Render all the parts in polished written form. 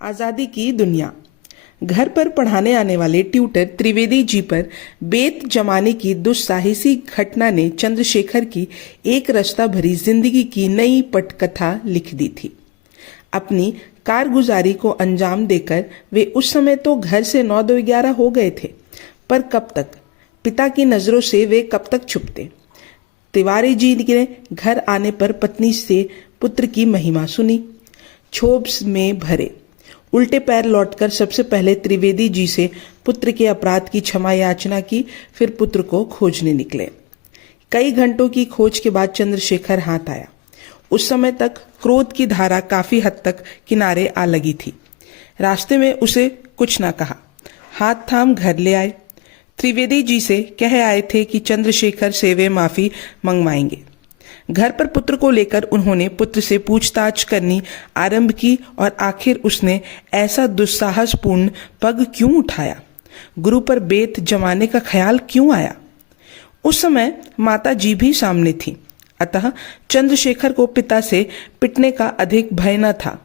आजादी की दुनिया। घर पर पढ़ाने आने वाले ट्यूटर त्रिवेदी जी पर बेत जमाने की दुस्साहसी घटना ने चंद्रशेखर की एक रास्ता भरी जिंदगी की नई पटकथा लिख दी थी। अपनी कारगुजारी को अंजाम देकर वे उस समय तो घर से 9-11 हो गए थे, पर कब तक, पिता की नजरों से वे कब तक छुपते। तिवारी जी ने घर आने पर पत्नी से पुत्र की महिमा सुनी, क्षोभ में भरे उल्टे पैर लौटकर सबसे पहले त्रिवेदी जी से पुत्र के अपराध की क्षमा याचना की, फिर पुत्र को खोजने निकले। कई घंटों की खोज के बाद चंद्रशेखर हाथ आया। उस समय तक क्रोध की धारा काफी हद तक किनारे आ लगी थी। रास्ते में उसे कुछ ना कहा, हाथ थाम घर ले आए। त्रिवेदी जी से कह आए थे कि चंद्रशेखर से वे माफी मंगवाएंगे। घर पर पुत्र को लेकर उन्होंने पुत्र से पूछताछ करनी आरंभ की और आखिर उसने ऐसा दुस्साहसपूर्ण पग क्यों उठाया, गुरु पर बेत जमाने का ख्याल क्यों आया। उस समय माता जी भी सामने थी, अतः चंद्रशेखर को पिता से पिटने का अधिक भय न था।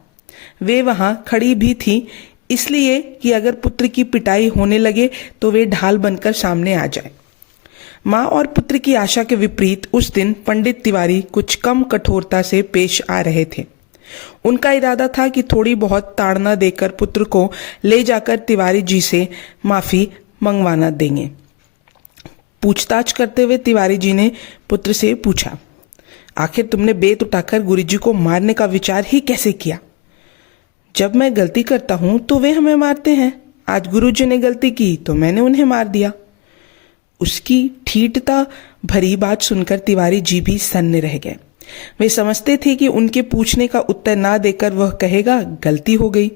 वे वहां खड़ी भी थी इसलिए कि अगर पुत्र की पिटाई होने लगे तो वे ढाल बनकर सामने आ जाए। माँ और पुत्र की आशा के विपरीत उस दिन पंडित तिवारी कुछ कम कठोरता से पेश आ रहे थे। उनका इरादा था कि थोड़ी बहुत ताड़ना देकर पुत्र को ले जाकर तिवारी जी से माफी मंगवाना देंगे। पूछताछ करते हुए तिवारी जी ने पुत्र से पूछा, आखिर तुमने बेत उठाकर गुरुजी को मारने का विचार ही कैसे किया। जब मैं गलती करता हूं तो वे हमें मारते हैं, आज गुरुजी ने गलती की तो मैंने उन्हें मार दिया। उसकी ठीठता भरी बात सुनकर तिवारी जी भी सन्न रह गए। वे समझते थे कि उनके पूछने का उत्तर ना देकर वह कहेगा गलती हो गई,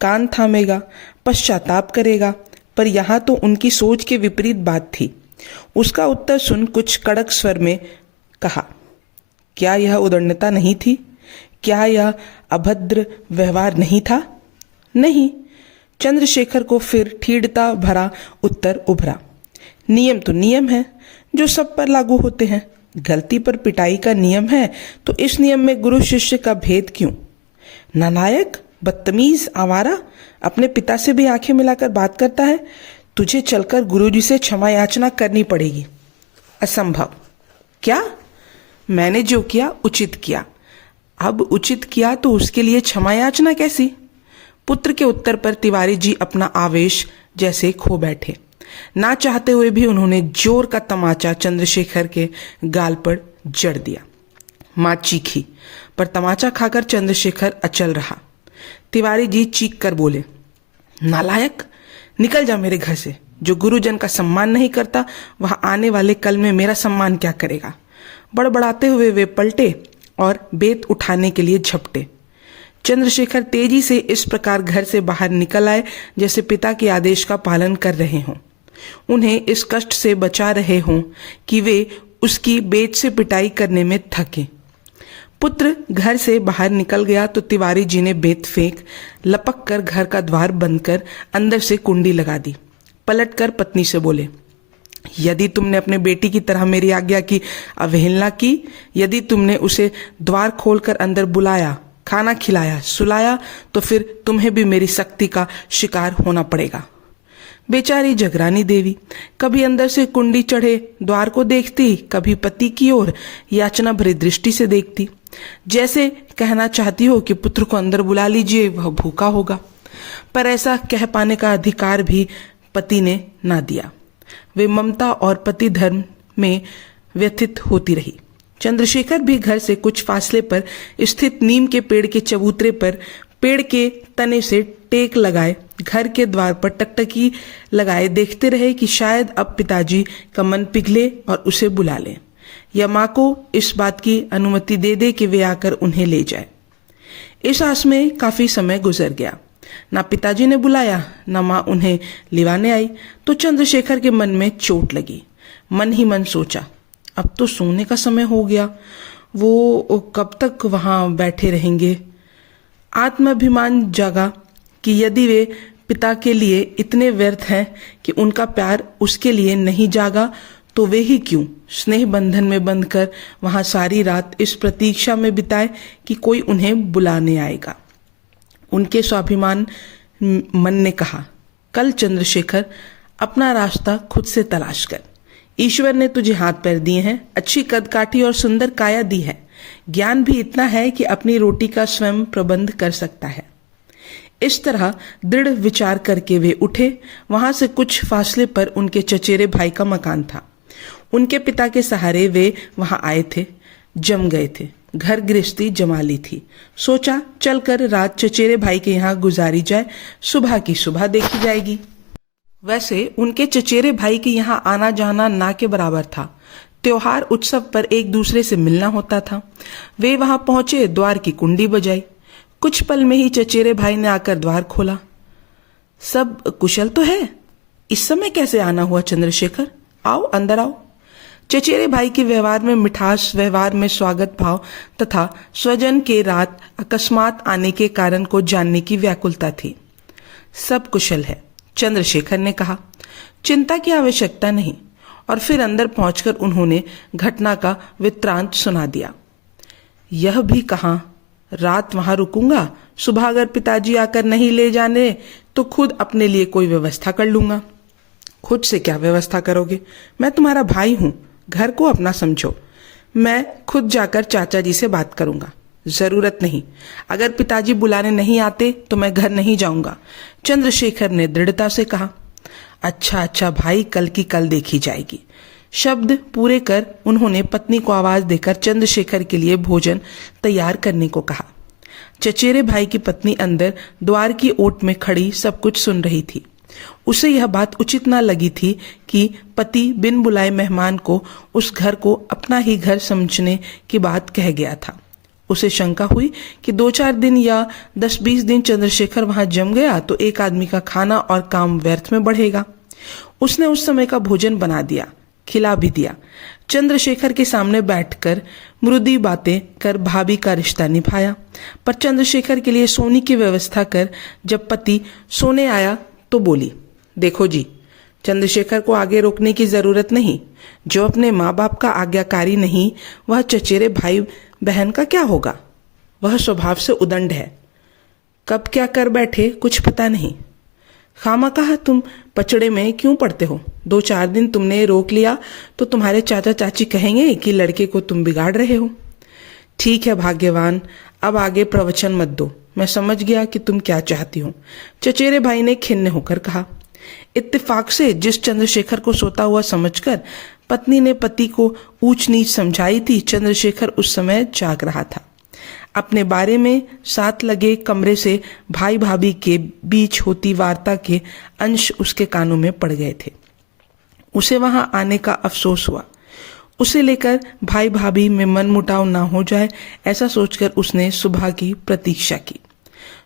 कान थामेगा, पश्चाताप करेगा, पर यहाँ तो उनकी सोच के विपरीत बात थी। उसका उत्तर सुन कुछ कड़क स्वर में कहा, क्या यह उदंडता नहीं थी, क्या यह अभद्र व्यवहार नहीं था। नहीं। चंद्रशेखर को फिर ठीठता भरा उत्तर उभरा, नियम तो नियम है जो सब पर लागू होते हैं। गलती पर पिटाई का नियम है तो इस नियम में गुरु शिष्य का भेद क्यों। नालायक, बदतमीज, आवारा, अपने पिता से भी आंखें मिलाकर बात करता है। तुझे चलकर गुरुजी से क्षमा याचना करनी पड़ेगी। असंभव। क्या? मैंने जो किया उचित किया। अब उचित किया तो उसके लिए क्षमा याचना कैसी। पुत्र के उत्तर पर तिवारी जी अपना आवेश जैसे खो बैठे। ना चाहते हुए भी उन्होंने जोर का तमाचा चंद्रशेखर के गाल पर जड़ दिया। मां चीखी, पर तमाचा खाकर चंद्रशेखर अचल रहा। तिवारी जी चीख कर बोले, नालायक, निकल जा मेरे घर से। जो गुरुजन का सम्मान नहीं करता वह आने वाले कल में मेरा सम्मान क्या करेगा। बड़बड़ाते हुए वे पलटे और बेत उठाने के लिए झपटे। चंद्रशेखर तेजी से इस प्रकार घर से बाहर निकल आए जैसे पिता के आदेश का पालन कर रहे हों, उन्हें इस कष्ट से बचा रहे हों कि वे उसकी बेत से पिटाई करने में थके। पुत्र घर से बाहर निकल गया तो तिवारी जी ने बेत फेंक लपक कर घर का द्वार बंद कर अंदर से कुंडी लगा दी। पलटकर पत्नी से बोले, यदि तुमने अपने बेटी की तरह मेरी आज्ञा की अवहेलना की, यदि तुमने उसे द्वार खोलकर अंदर बुलाया, खाना खिलाया, सुलाया, तो फिर तुम्हें भी मेरी सख्ती का शिकार होना पड़ेगा। बेचारी जगरानी देवी कभी अंदर से कुंडी चढ़े द्वार को देखती, कभी पति की ओर याचना भरी दृष्टि से देखती, जैसे कहना चाहती हो कि पुत्र को अंदर बुला लीजिए, वह भूखा होगा। पर ऐसा कह पाने का अधिकार भी पति ने ना दिया। वे ममता और पति धर्म में व्यथित होती रही। चंद्रशेखर भी घर से कुछ फासले पर स्थित नीम के पेड़ के चबूतरे पर पेड़ के तने से टेक लगाए घर के द्वार पर टकटकी लगाए देखते रहे कि शायद अब पिताजी का मन पिघले और उसे बुला ले, या माँ को इस बात की अनुमति दे दे कि वे आकर उन्हें ले जाए। इस आस में काफी समय गुजर गया। ना पिताजी ने बुलाया, ना माँ उन्हें लिवाने आई, तो चंद्रशेखर के मन में चोट लगी। मन ही मन सोचा, अब तो सोने का समय हो गया, वो कब तक वहां बैठे रहेंगे। आत्माभिमान जागा कि यदि वे पिता के लिए इतने व्यर्थ हैं कि उनका प्यार उसके लिए नहीं जागा, तो वे ही क्यों स्नेह बंधन में बंधकर वहां सारी रात इस प्रतीक्षा में बिताए कि कोई उन्हें बुलाने आएगा। उनके स्वाभिमान मन ने कहा, कल चंद्रशेखर अपना रास्ता खुद से तलाश कर। ईश्वर ने तुझे हाथ पैर दिए हैं, अच्छी कदकाठी और सुंदर काया दी है, ज्ञान भी इतना है कि अपनी रोटी का स्वयं प्रबंध कर सकता है। इस तरह दृढ़ विचार करके वे उठे। वहां से कुछ फासले पर उनके चचेरे भाई का मकान था। उनके पिता के सहारे वे वहां आए थे, जम गए थे। घर गृहस्थी जमा ली थी। सोचा चलकर रात चचेरे भाई के यहाँ गुजारी जाए, सुबह की सुबह देखी जाएगी। वैसे उनके चचेरे भाई के यहाँ आना जाना ना के बराबर था। त्योहार उत्सव पर एक दूसरे से मिलना होता था। वे वहां पहुंचे, द्वार की कुंडी बजाई। कुछ पल में ही चचेरे भाई ने आकर द्वार खोला। सब कुशल तो है? इस समय कैसे आना हुआ चंद्रशेखर? आओ, अंदर आओ। चचेरे भाई के व्यवहार में मिठास, व्यवहार में स्वागत भाव तथा स्वजन के रात अकस्मात आने के कारण को जानने की व्याकुलता थी। सब कुशल है, चंद्रशेखर ने कहा। चिंता की आवश्यकता नहीं। और फिर अंदर पहुंचकर उन्होंने घटना का वृत्तांत सुना दिया। यह भी कहा, रात वहां रुकूंगा, सुबह अगर पिताजी आकर नहीं ले जाने तो खुद अपने लिए कोई व्यवस्था कर लूंगा। खुद से क्या व्यवस्था करोगे? मैं तुम्हारा भाई हूं, घर को अपना समझो। मैं खुद जाकर चाचा जी से बात करूंगा। जरूरत नहीं, अगर पिताजी बुलाने नहीं आते तो मैं घर नहीं जाऊंगा, चंद्रशेखर ने दृढ़ता से कहा। अच्छा अच्छा भाई, कल की कल देखी जाएगी। शब्द पूरे कर उन्होंने पत्नी को आवाज देकर चंद्रशेखर के लिए भोजन तैयार करने को कहा। चचेरे भाई की पत्नी अंदर द्वार की ओट में खड़ी सब कुछ सुन रही थी। उसे यह बात उचित न लगी थी कि पति बिन बुलाए मेहमान को उस घर को अपना ही घर समझने की बात कह गया था। उसे शंका हुई कि 2-4 दिन या 10-20 दिन चंद्रशेखर वहां जम गया तो एक आदमी का खाना और काम व्यर्थ में बढ़ेगा। उसने उस समय का भोजन बना दिया, खिला भी दिया। चंद्रशेखर के सामने बैठकर मृदु बातें कर भाभी का रिश्ता निभाया। पर चंद्रशेखर के लिए सोने की व्यवस्था कर जब पति सोने आया तो बोली, देखो जी, चंद्रशेखर को आगे रोकने की जरूरत नहीं। जो अपने माँ बाप का आज्ञाकारी नहीं, वह चचेरे भाई बहन का क्या होगा? वह स्वभाव से उदंड है। कब क्या कर बैठे कुछ पता नहीं। खामखा तुम पचड़े में क्यों पड़ते हो? 2-4 दिन तुमने रोक लिया तो तुम्हारे चाचा चाची कहेंगे कि लड़के को तुम बिगाड़ रहे हो। ठीक है भाग्यवान, अब आगे प्रवचन मत दो, मैं समझ गया कि तुम क्या चाहती हो, चचेरे भाई ने खिन्न होकर कहा। इत्तेफाक से जिस चंद्रशेखर को सोता हुआ समझकर पत्नी ने पति को ऊंच नीच समझाई थी, चंद्रशेखर उस समय जाग रहा था। अपने बारे में साथ लगे कमरे से भाई भाभी के बीच होती वार्ता के अंश उसके कानों में पड़ गए थे। उसे वहां आने का अफसोस हुआ। उसे लेकर भाई भाभी में मनमुटाव ना हो जाए, ऐसा सोचकर उसने सुबह की प्रतीक्षा की।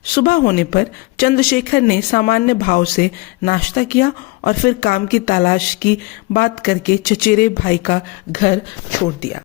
सुबह होने पर चंद्रशेखर ने सामान्य भाव से नाश्ता किया और फिर काम की तलाश की बात करके चचेरे भाई का घर छोड़ दिया।